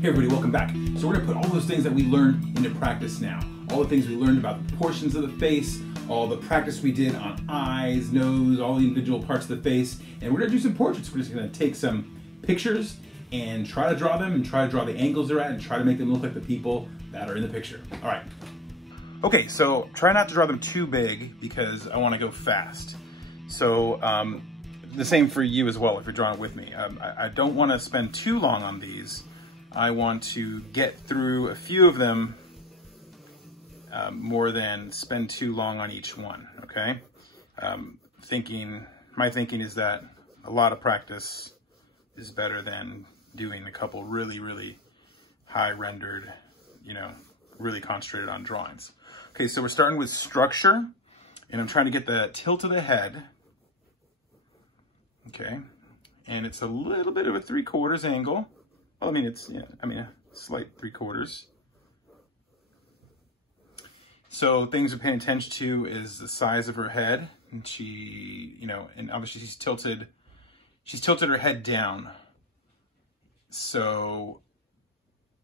Hey everybody, welcome back. So we're gonna put all those things that we learned into practice now. All the things we learned about the portions of the face, all the practice we did on eyes, nose, all the individual parts of the face, and we're gonna do some portraits. We're just gonna take some pictures and try to draw them and try to draw the angles they're at and try to make them look like the people that are in the picture. All right. Okay, so try not to draw them too big because I wanna go fast. So the same for you as well if you're drawing with me. I don't wanna spend too long on these. I want to get through a few of them more than spend too long on each one, okay? My thinking is that a lot of practice is better than doing a couple really, really high rendered, really concentrated on drawings. Okay, so we're starting with structure, and I'm trying to get the tilt of the head, okay? And it's a little bit of a 3/4 angle. Well, a slight 3/4. So things we're paying attention to is the size of her head, and she, and obviously she's tilted her head down. So,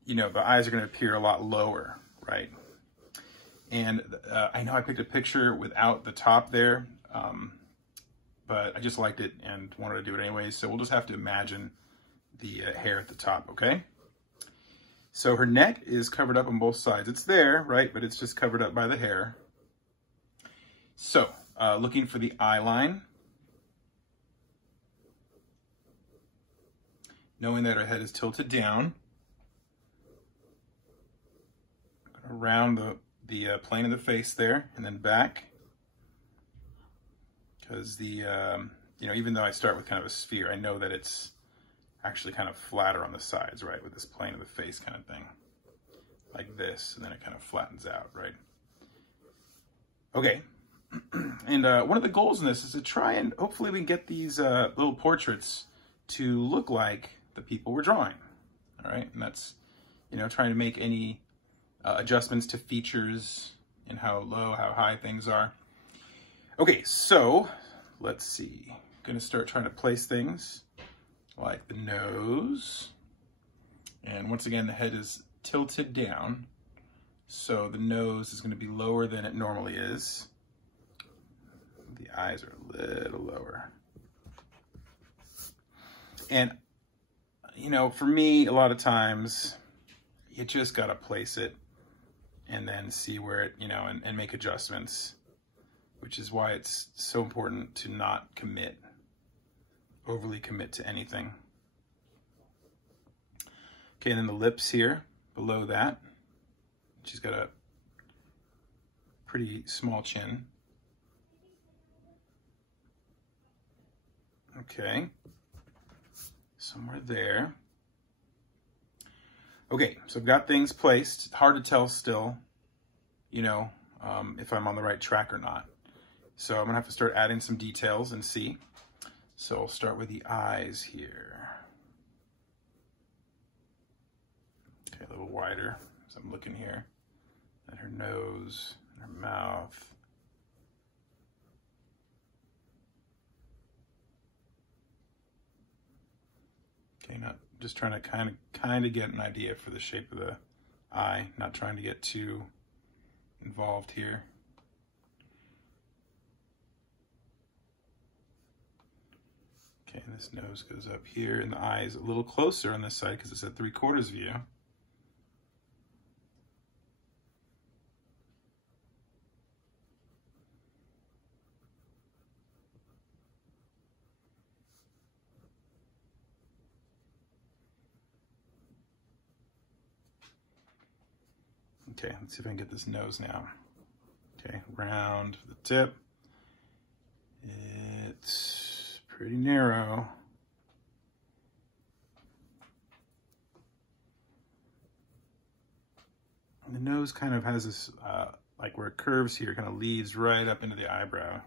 the eyes are going to appear a lot lower, right? And I know I picked a picture without the top there, but I just liked it and wanted to do it anyway. So we'll just have to imagine the hair at the top, okay? So her neck is covered up on both sides. It's there, right? But it's just covered up by the hair. So, looking for the eye line. Knowing that her head is tilted down. Around the plane of the face there, and then back. Because even though I start with kind of a sphere, I know that it's actually kind of flatter on the sides, right? With this plane of the face kind of thing. Like this, and then it kind of flattens out, right? Okay. And one of the goals in this is to try and hopefully we can get these little portraits to look like the people we're drawing, all right? And that's, trying to make any adjustments to features and how low, how high things are. Okay, so let's see. I'm gonna start trying to place things like the nose. And once again, the head is tilted down. So the nose is gonna be lower than it normally is. The eyes are a little lower. And, for me, a lot of times, you just gotta place it and then see where it, and make adjustments, which is why it's so important to not overly commit to anything. Okay, and then the lips here, below that. She's got a pretty small chin. Okay, somewhere there. Okay, so I've got things placed. It's hard to tell still, if I'm on the right track or not. So I'm gonna have to start adding some details and see. So I'll start with the eyes here. Okay, a little wider as I'm looking here. And her nose, and her mouth. Okay, not just trying to kind of get an idea for the shape of the eye, not trying to get too involved here. Okay, and this nose goes up here, and the eye is a little closer on this side because it's a 3/4 view. Okay, let's see if I can get this nose now. Okay, round for the tip. It's pretty narrow. And the nose kind of has this, like where it curves here, kind of leads right up into the eyebrow.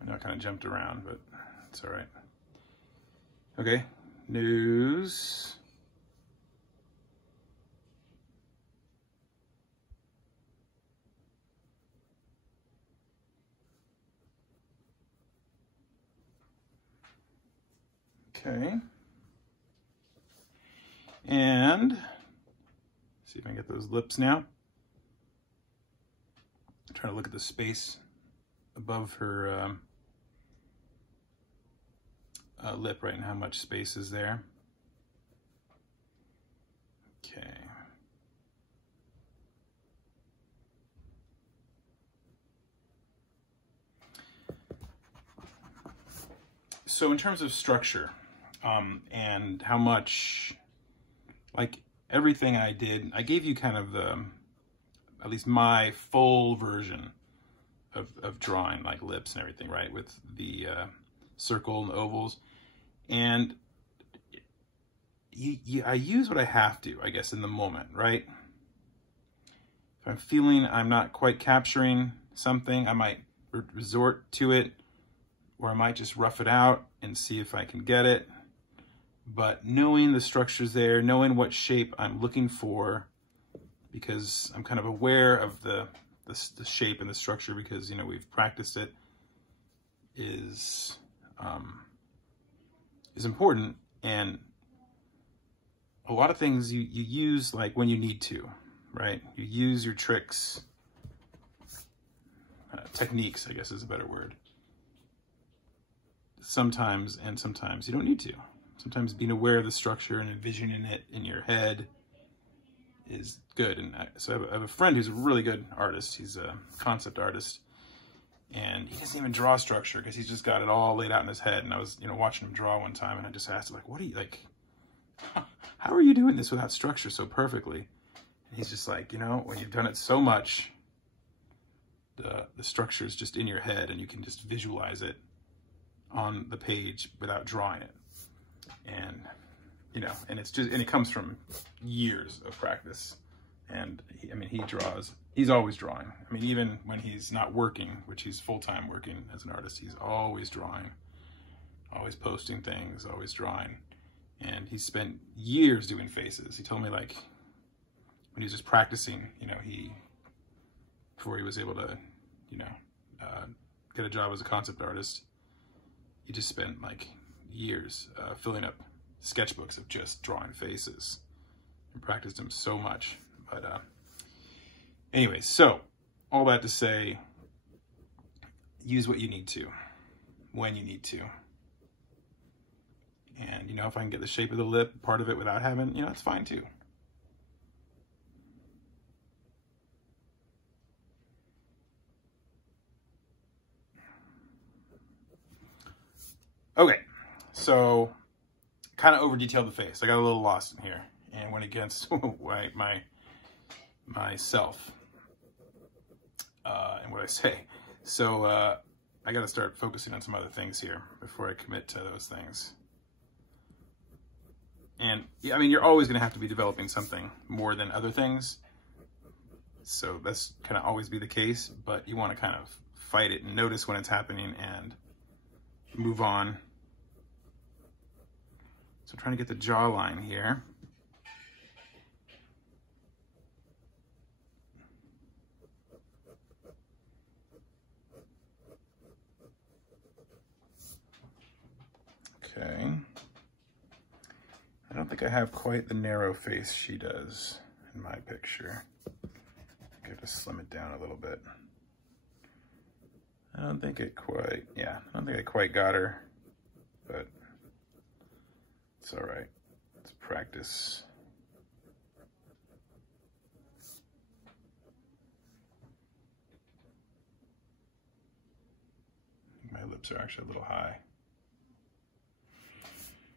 I know I kind of jumped around, but it's all right. Okay, Nose. Okay. And see if I can get those lips now. I'm trying to look at the space above her lip, right, and how much space is there. Okay. So in terms of structure, and how much, like everything I did, I gave you kind of the, at least my full version of drawing, like lips and everything, right? With the circle and the ovals. And I use what I have to, I guess, in the moment, right? If I'm feeling I'm not quite capturing something, I might resort to it, or I might just rough it out and see if I can get it. But knowing the structure's there, knowing what shape I'm looking for, because I'm kind of aware of the shape and the structure because, you know, we've practiced it, is important. And a lot of things you use like when you need to, right? You use your tricks, techniques, I guess is a better word. Sometimes, and sometimes you don't need to. Sometimes being aware of the structure and envisioning it in your head is good. And so I have a friend who's a really good artist. He's a concept artist, and he doesn't even draw structure because he's just got it all laid out in his head. And I was, you know, watching him draw one time, and I just asked him, like, what are you, like, how are you doing this without structure so perfectly? And he's just like, you know, when you've done it so much, the structure is just in your head and you can just visualize it on the page without drawing it. And, you know, and it's just, and it comes from years of practice. And I mean, he draws, he's always drawing. I mean, even when he's not working, which he's full-time working as an artist, he's always drawing, always posting things, always drawing. And he spent years doing faces. He told me, like, when he was just practicing, you know, before he was able to, you know, get a job as a concept artist, he just spent like years filling up sketchbooks of just drawing faces and practiced them so much. But anyway, so all that to say, use what you need to, when you need to. And, you know, if I can get the shape of the lip, part of it without having, you know, it's fine too. Okay, so kind of over detailed the face. I got a little lost in here and went against myself and what I say. So I got to start focusing on some other things here before I commit to those things. And I mean, you're always going to have to be developing something more than other things. So that's kind of always be the case, but you want to kind of fight it and notice when it's happening and move on. So I'm trying to get the jawline here. Okay. I don't think I have quite the narrow face she does in my picture. I have to slim it down a little bit. I don't think it quite, yeah, I don't think I quite got her, but it's all right. Let's practice. My lips are actually a little high.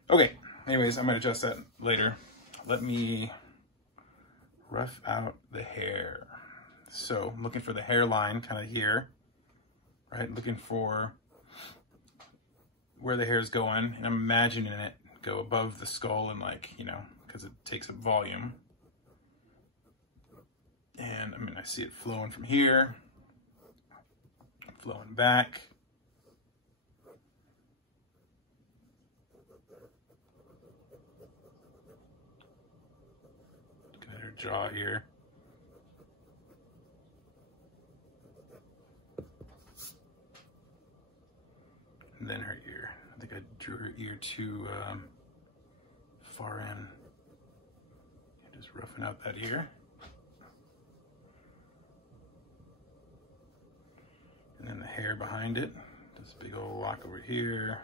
Okay, anyways, I'm gonna adjust that later. Let me rough out the hair. So I'm looking for the hairline kind of here. Right, looking for where the hair is going, and I'm imagining it go above the skull and, like, you know, because it takes up volume. And I mean, I see it flowing from here, flowing back. jaw here. And then her ear. I think I drew her ear too far in. Just roughing out that ear. And then the hair behind it. This big old lock over here.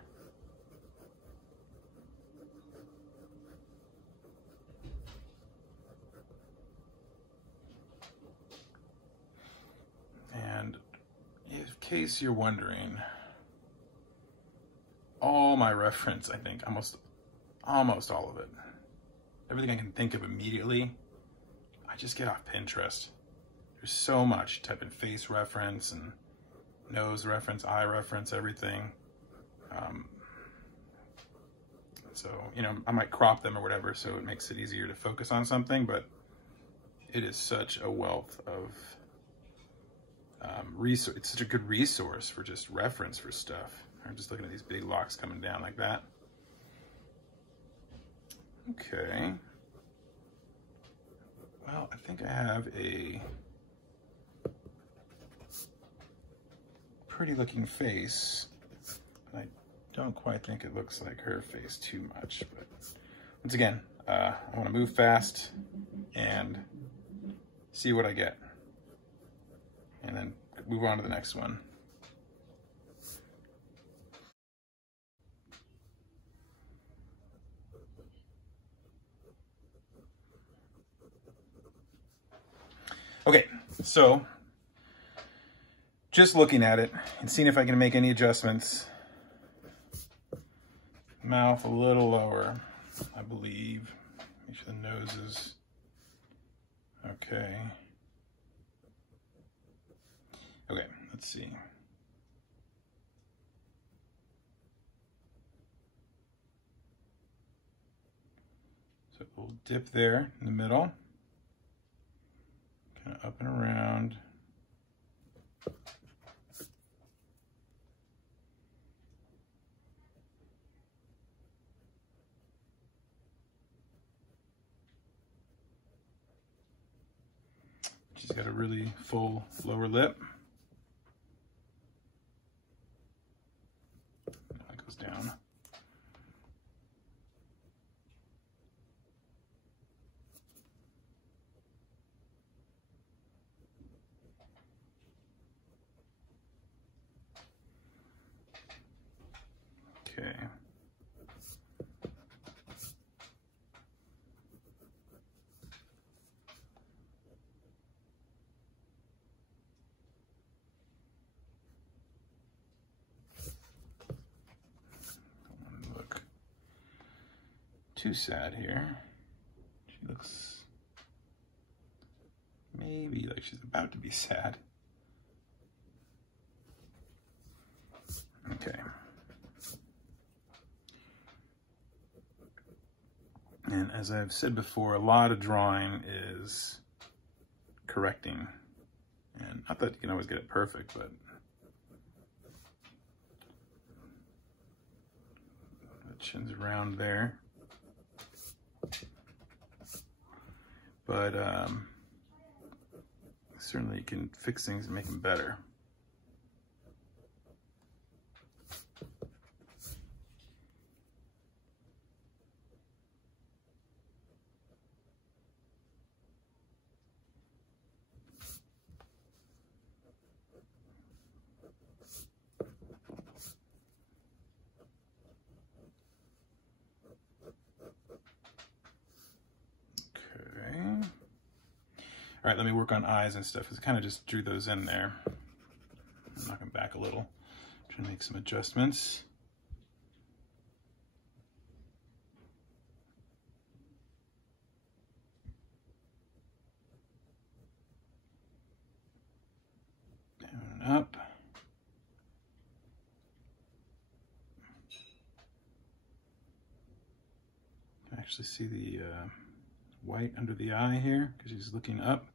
And in case you're wondering, all my reference, I think, almost all of it, everything I can think of immediately, I just get off Pinterest. There's so much. Type in face reference and nose reference, eye reference, everything. So, you know, I might crop them or whatever so it makes it easier to focus on something, but it is such a wealth of resource. It's such a good resource for just reference for stuff. I'm just looking at these big locks coming down like that. Okay. Well, I think I have a pretty looking face. I don't quite think it looks like her face too much, but once again, I want to move fast and see what I get, and then move on to the next one. Okay, so just looking at it and seeing if I can make any adjustments. Mouth a little lower, I believe. Make sure the nose is okay. Okay, let's see. So a little dip there in the middle. Kind of up and around. She's got a really full lower lip. That goes down. Okay. Don't look too sad here. She looks maybe like she's about to be sad. Okay. And as I've said before, a lot of drawing is correcting. And not that you can always get it perfect, but the chin's around there. But certainly you can fix things and make them better. All right, let me work on eyes and stuff. I kind of just drew those in there. I'm knocking back a little. Trying to make some adjustments. Down and up. I actually see the white under the eye here because he's looking up.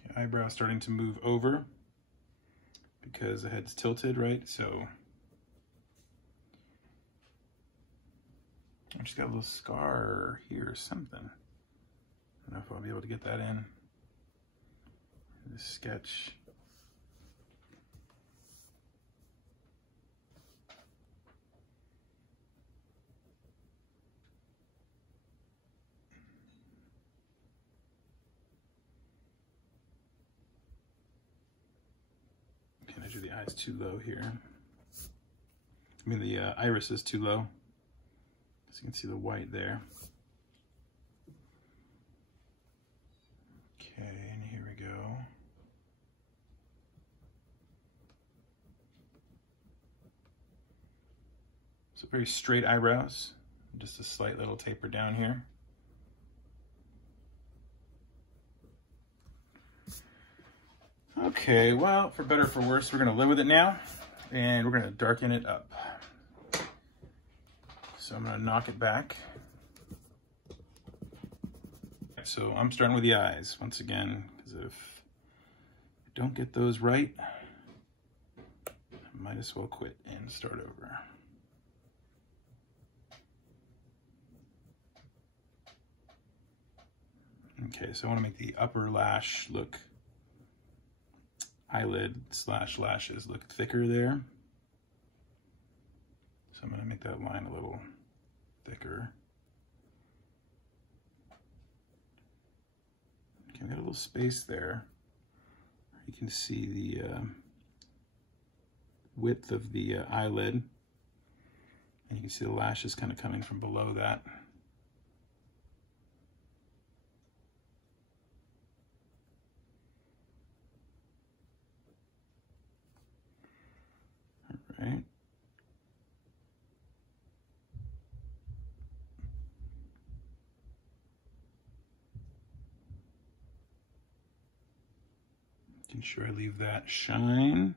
Okay, eyebrow starting to move over because the head's tilted, right? So She's got a little scar here or something. I don't know if I'll be able to get that in this sketch. Okay, I drew the eyes too low here. I mean, the iris is too low. So you can see the white there. Okay, and here we go. So very straight eyebrows, just a slight little taper down here. Okay, well, for better or for worse, we're gonna live with it now, and we're gonna darken it up. So I'm gonna knock it back. So I'm starting with the eyes once again, because if I don't get those right, I might as well quit and start over. Okay, so I want to make the upper lash look, eyelid slash lashes look thicker there. So I'm going to make that line a little thicker. Okay, we got a little space there. You can see the width of the eyelid, and you can see the lashes kind of coming from below that. All right. Making sure I leave that shine.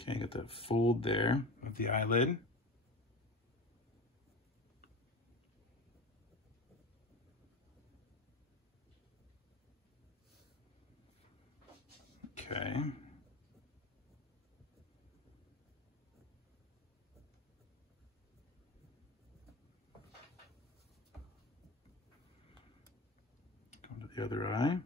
Okay, got that fold there of the eyelid. Okay. Come to the other eye.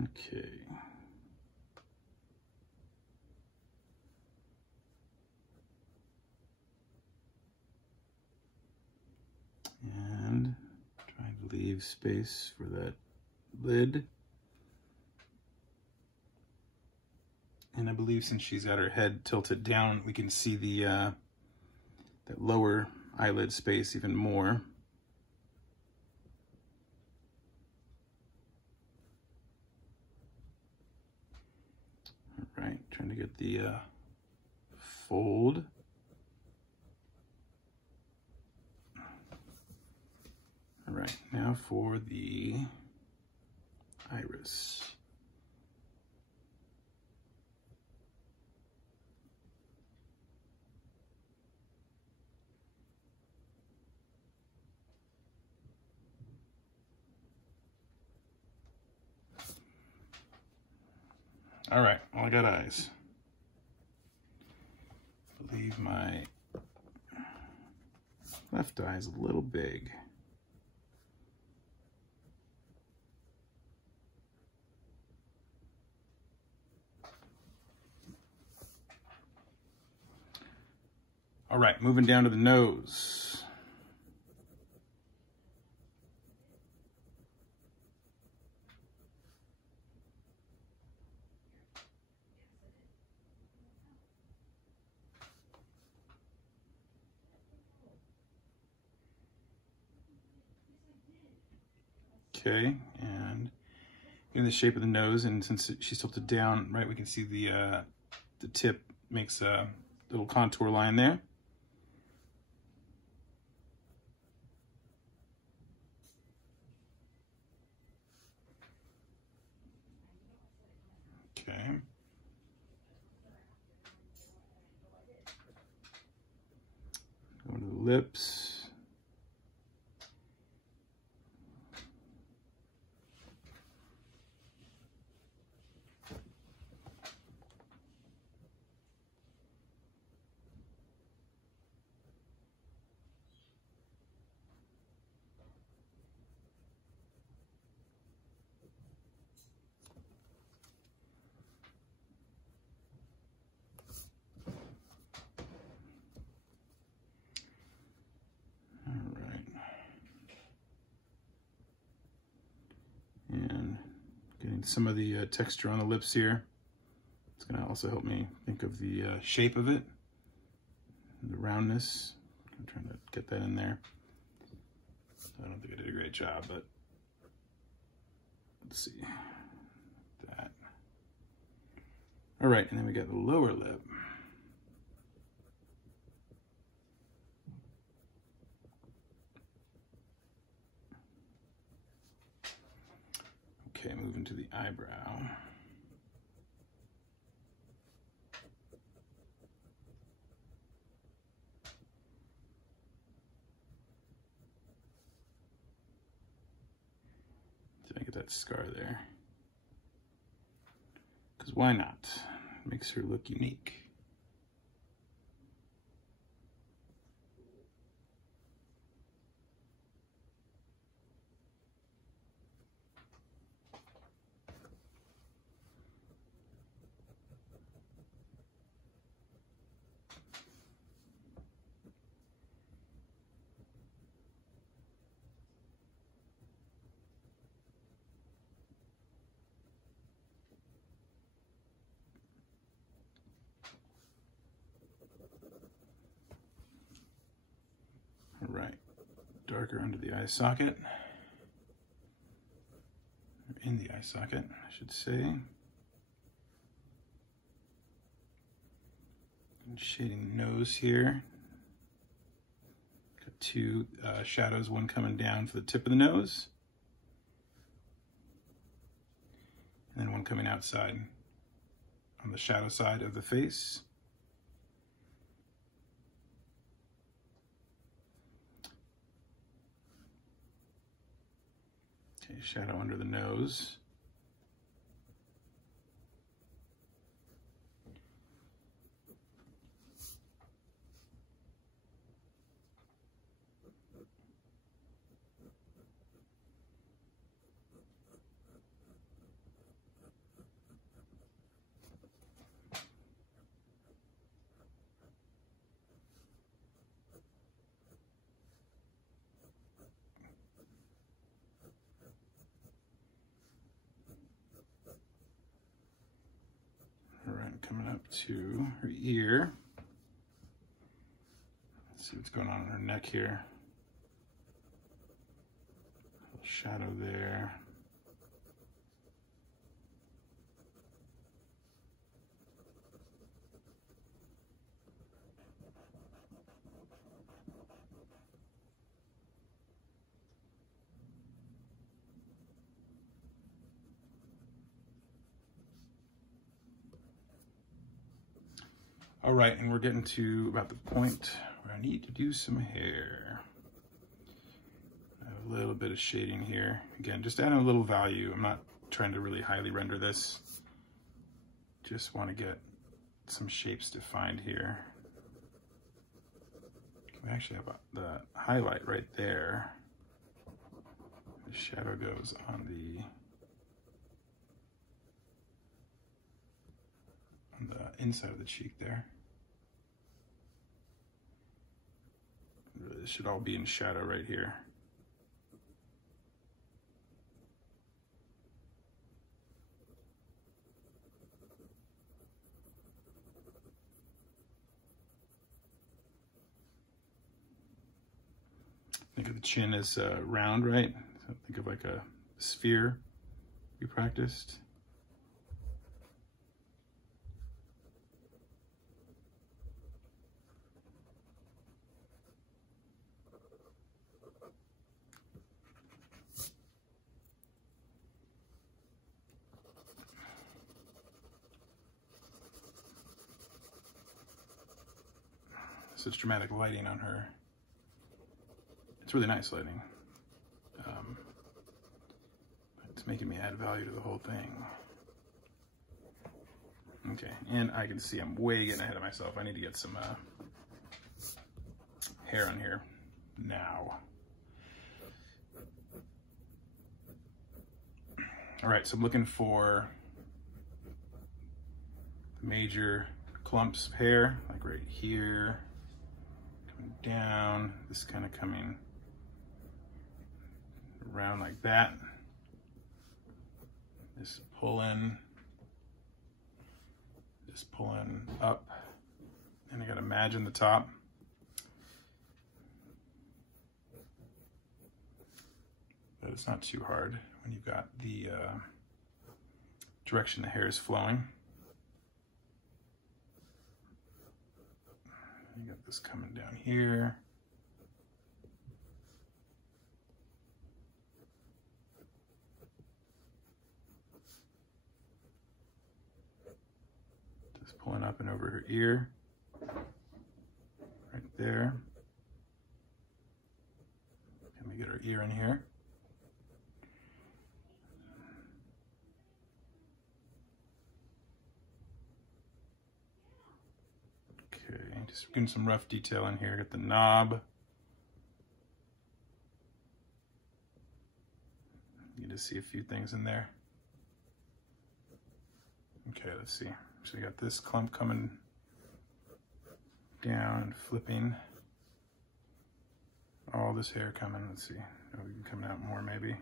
Okay. And trying to leave space for that lid. And I believe since she's got her head tilted down, we can see the that lower eyelid space even more. All right, trying to get the fold. All right, now for the iris. All right, well, I got eyes. I believe my left eye is a little big. All right, moving down to the nose. Okay, and in the shape of the nose, and since she's tilted down, right, we can see the tip makes a little contour line there. Okay. Go to the lips. And getting some of the texture on the lips here. It's going to also help me think of the shape of it, the roundness. I'm trying to get that in there. I don't think I did a great job, but let's see. That. All right, and then we got the lower lip. Okay, moving to the eyebrow. See if I get that scar there. Because why not? Makes her look unique. All right, darker under the eye socket, or in the eye socket, I should say. And shading the nose here. Got two shadows, one coming down for the tip of the nose, and then one coming outside on the shadow side of the face. Okay, shadow under the nose. Coming up to her ear. Let's see what's going on in her neck here. A little shadow there. All right, and we're getting to about the point where I need to do some hair. I have a little bit of shading here. Again, just adding a little value. I'm not trying to really highly render this. Just want to get some shapes defined here. We actually have the highlight right there. The shadow goes on the inside of the cheek there. Really, this should all be in shadow right here. Think of the chin as round, right? So think of like a sphere you practiced. such dramatic lighting on her. It's really nice lighting. It's making me add value to the whole thing. Okay, and I can see I'm way getting ahead of myself. I need to get some hair on here now. All right, so I'm looking for major clumps of hair, like right here, coming down, this kind of coming around like that. Just pulling up, and I gotta imagine the top. But it's not too hard when you've got the direction the hair is flowing. You got this coming down here. Just pulling up and over her ear, right there. Can we get her ear in here? Okay, just getting some rough detail in here. Got the knob. You can just see a few things in there. Okay, let's see. So you got this clump coming down and flipping. All this hair coming. Let's see. Oh, we can come out more maybe.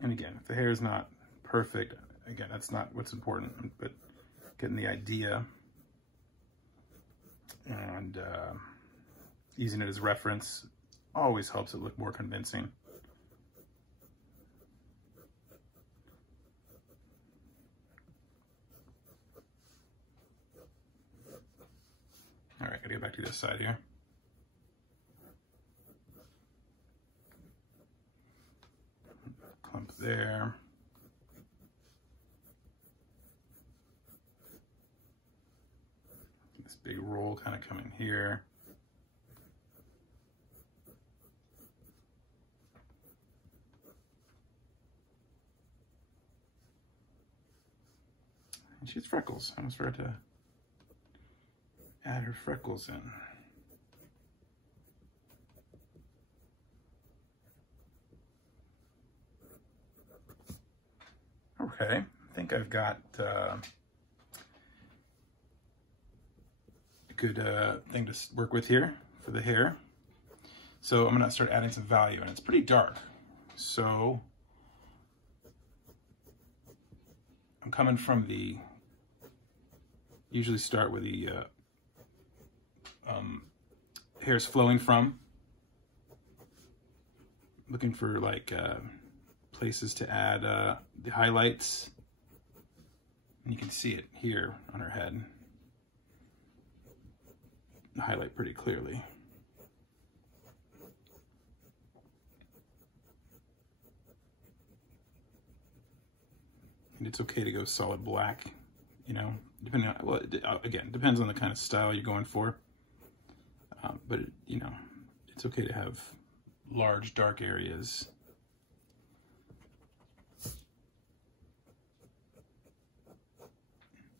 And again, if the hair is not perfect, again, that's not what's important, but getting the idea and using it as reference always helps it look more convincing. All right, gotta get back to this side here. Clump there. This big roll kind of coming here. And she has freckles. I almost forgot to add her freckles in. Okay, I think I've got a good thing to work with here for the hair. So I'm gonna start adding some value, and it's pretty dark. So I'm coming from the, usually start where the hair is flowing from. Looking for like places to add the highlights. And you can see it here on her head. Highlight pretty clearly. And it's okay to go solid black, you know, depending on, well, again, depends on the kind of style you're going for. But, you know, it's okay to have large, dark areas.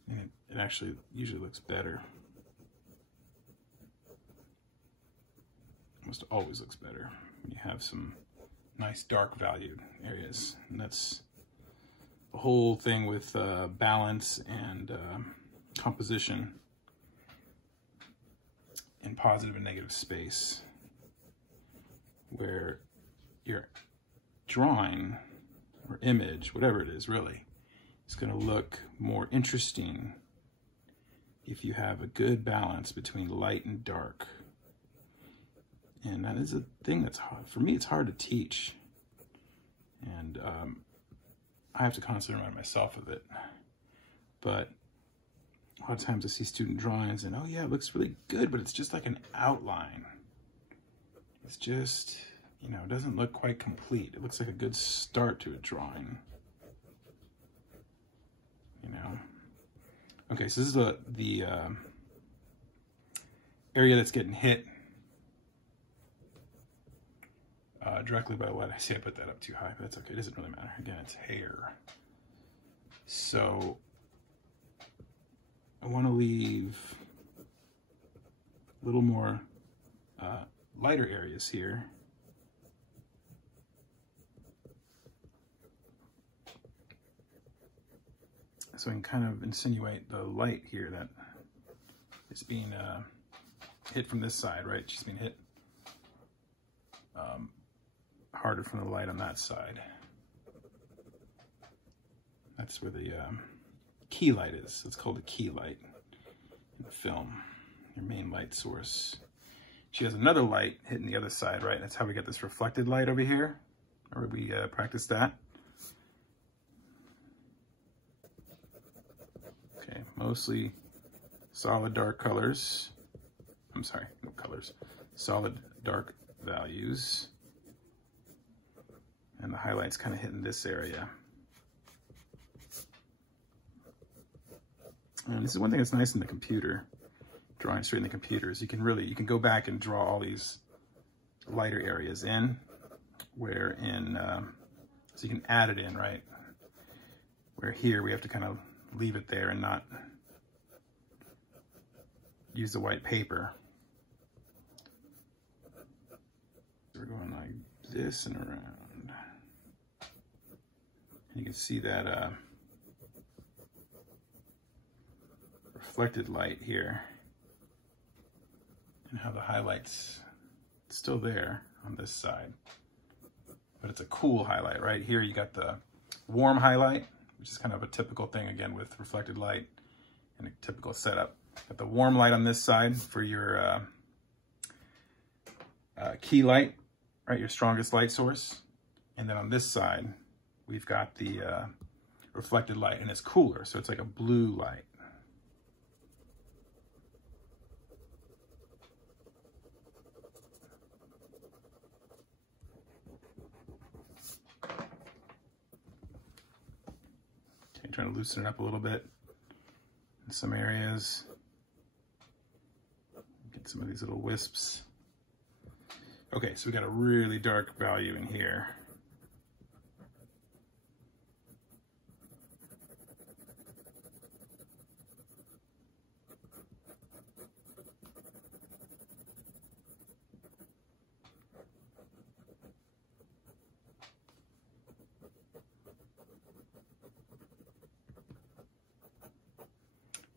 And it actually usually looks better. Almost always looks better when you have some nice dark valued areas. And that's the whole thing with balance and composition in positive and negative space, where your drawing or image, whatever it is really, is going to look more interesting if you have a good balance between light and dark. And that is a thing that's hard. For me, it's hard to teach. And I have to constantly remind myself of it. But a lot of times I see student drawings and, oh yeah, it looks really good, but it's just like an outline. It's just, you know, it doesn't look quite complete. It looks like a good start to a drawing. You know, Okay, so this is the area that's getting hit directly by light. I see I put that up too high, but that's okay. It doesn't really matter. Again, it's hair. So I want to leave a little more lighter areas here. So I can kind of insinuate the light here that is being hit from this side, right? She's being hit harder from the light on that side. That's where the key light is. It's called a key light in the film, your main light source. She has another light hitting the other side, right? That's how we get this reflected light over here. Or we practice that. Okay, mostly solid dark colors. I'm sorry, no colors. Solid dark values. And the highlight's kind of hitting this area. And this is one thing that's nice in the computer, drawing straight in the computer, is you can go back and draw all these lighter areas in, where in, so you can add it in, right? Where here we have to kind of leave it there and not use the white paper. So we're going like this and around. You can see that reflected light here and how the highlight's still there on this side, but it's a cool highlight. Right here you got the warm highlight, which is kind of a typical thing again with reflected light and a typical setup. Got the warm light on this side for your key light, right, your strongest light source, and then on this side we've got the reflected light, and it's cooler, so it's like a blue light. Okay, trying to loosen it up a little bit in some areas. Get some of these little wisps. Okay, so we got a really dark value in here.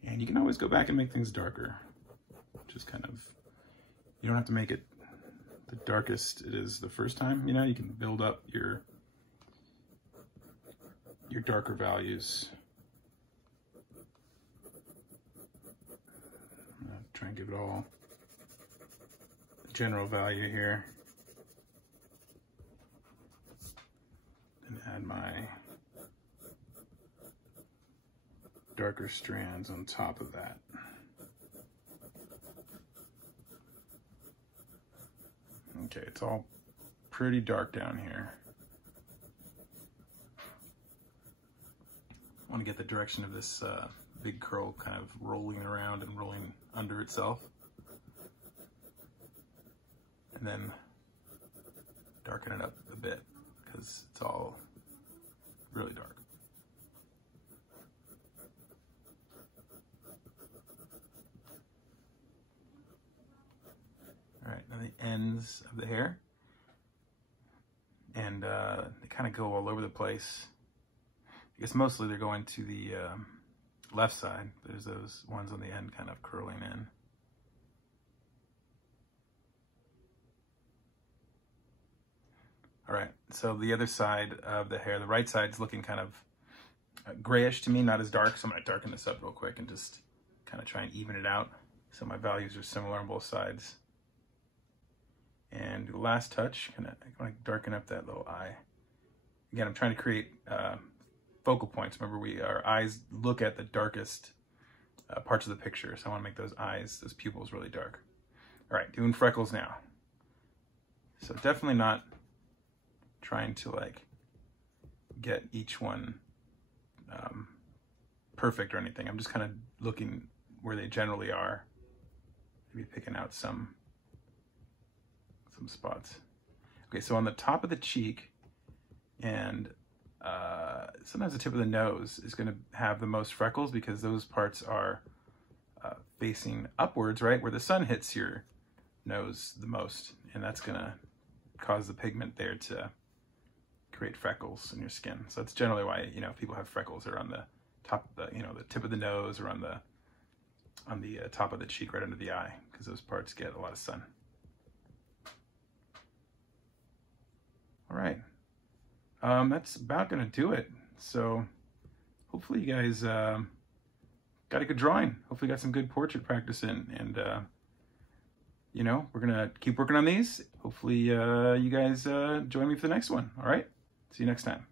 And you can always go back and make things darker. Just kind of, you don't have to make it the darkest it is the first time, you know, you can build up your darker values. I'm gonna try and give it all a general value here. And add my darker strands on top of that. Okay, it's all pretty dark down here. I want to get the direction of this big curl kind of rolling around and rolling under itself. And then darken it up a bit because it's all really dark. All right, now the ends of the hair, and they kind of go all over the place. I guess mostly they're going to the left side. There's those ones on the end kind of curling in. All right, so the other side of the hair, the right side's looking kind of grayish to me, not as dark, so I'm gonna darken this up real quick and just kind of try and even it out. So my values are similar on both sides. And the last touch, I want to darken up that little eye. Again, I'm trying to create focal points. Remember, our eyes look at the darkest parts of the picture, so I want to make those eyes, those pupils, really dark. All right, doing freckles now. So definitely not trying to like get each one perfect or anything. I'm just kind of looking where they generally are. Maybe picking out some spots. Okay, so on the top of the cheek and sometimes the tip of the nose is going to have the most freckles because those parts are facing upwards, right, where the sun hits your nose the most, and that's going to cause the pigment there to create freckles in your skin. So that's generally why, you know, people have freckles are on the top, you know, the tip of the nose or on the top of the cheek right under the eye, because those parts get a lot of sun. All right, that's about gonna do it. So hopefully you guys got a good drawing. Hopefully you got some good portrait practice in, and you know, we're gonna keep working on these. Hopefully you guys join me for the next one. All right, see you next time.